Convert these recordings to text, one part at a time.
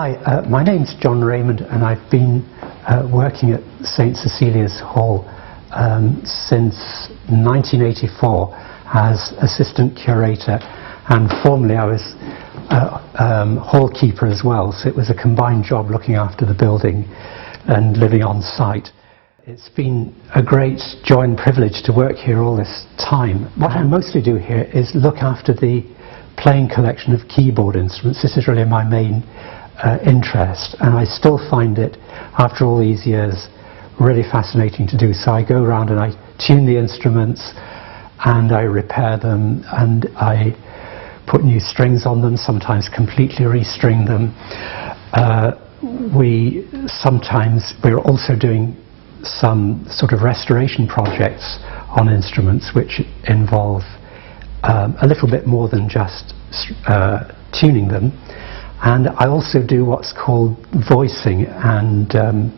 Hi, my name's John Raymond, and I've been working at St Cecilia's Hall since 1984 as Assistant Curator, and formerly I was hall keeper as well, so it was a combined job looking after the building and living on site. It's been a great joy and privilege to work here all this time. What I mostly do here is look after the playing collection of keyboard instruments. This is really my main interest, and I still find it, after all these years, really fascinating to do. So I go around and I tune the instruments and I repair them and I put new strings on them, sometimes completely restring them. We're also doing some sort of restoration projects on instruments which involve a little bit more than just tuning them. And I also do what's called voicing and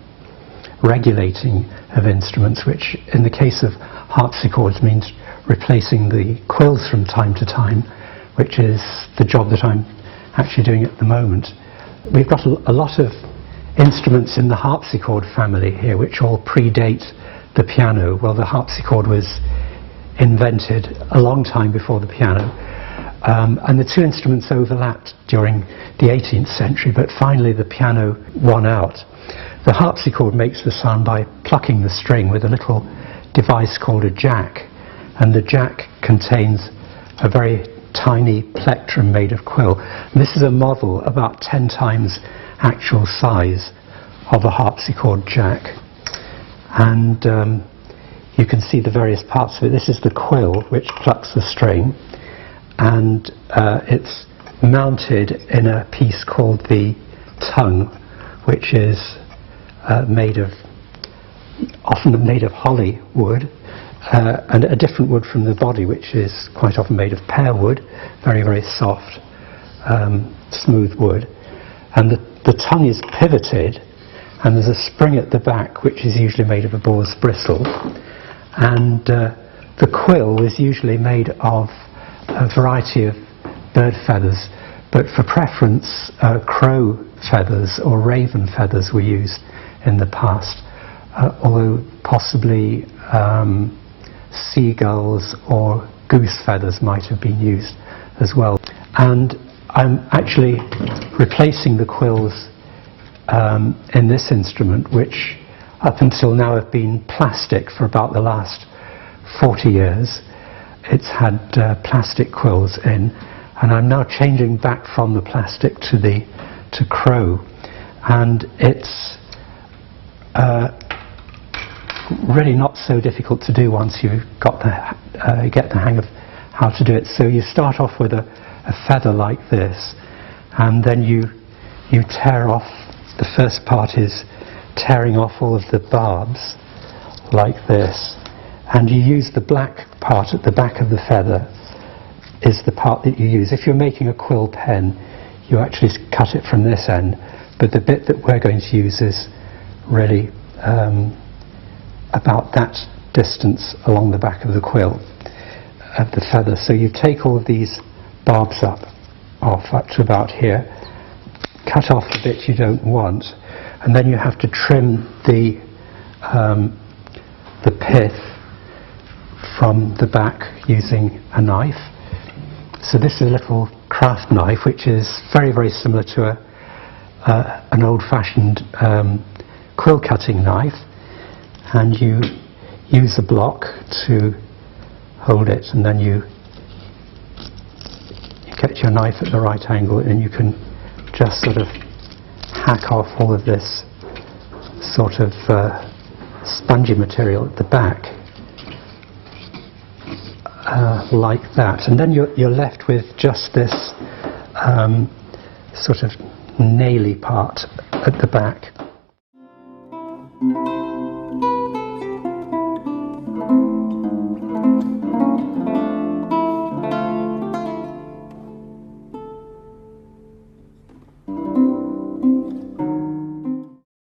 regulating of instruments, which in the case of harpsichords means replacing the quills from time to time, which is the job that I'm actually doing at the moment. We've got a lot of instruments in the harpsichord family here which all predate the piano. Well, the harpsichord was invented a long time before the piano. And the two instruments overlapped during the 18th century, but finally the piano won out. The harpsichord makes the sound by plucking the string with a little device called a jack, and the jack contains a very tiny plectrum made of quill. And this is a model about 10 times actual size of a harpsichord jack. And you can see the various parts of it. This is the quill which plucks the string, and it's mounted in a piece called the tongue, which is often made of holly wood, and a different wood from the body, which is quite often made of pear wood, very, very soft, smooth wood. And the tongue is pivoted, and there's a spring at the back, which is usually made of a boar's bristle. And the quill is usually made of a variety of bird feathers, but for preference crow feathers or raven feathers were used in the past, although possibly seagulls or goose feathers might have been used as well. And I'm actually replacing the quills in this instrument, which up until now have been plastic for about the last 40 years. It's had plastic quills in, and I'm now changing back from the plastic to crow, and it's really not so difficult to do once you've got get the hang of how to do it. So you start off with a feather like this, and then you tear off. The first part is tearing off all of the barbs like this, and you use the black part at the back of the feather is the part that you use. If you're making a quill pen, you actually cut it from this end, but the bit that we're going to use is really about that distance along the back of the quill, of the feather. So you take all of these barbs off up to about here, cut off the bit you don't want, and then you have to trim the pith from the back using a knife. So this is a little craft knife, which is very, very similar to an old-fashioned quill cutting knife, and you use a block to hold it, and then you get your knife at the right angle, and you can just sort of hack off all of this sort of spongy material at the back, like that, and then you're left with just this sort of naily part at the back.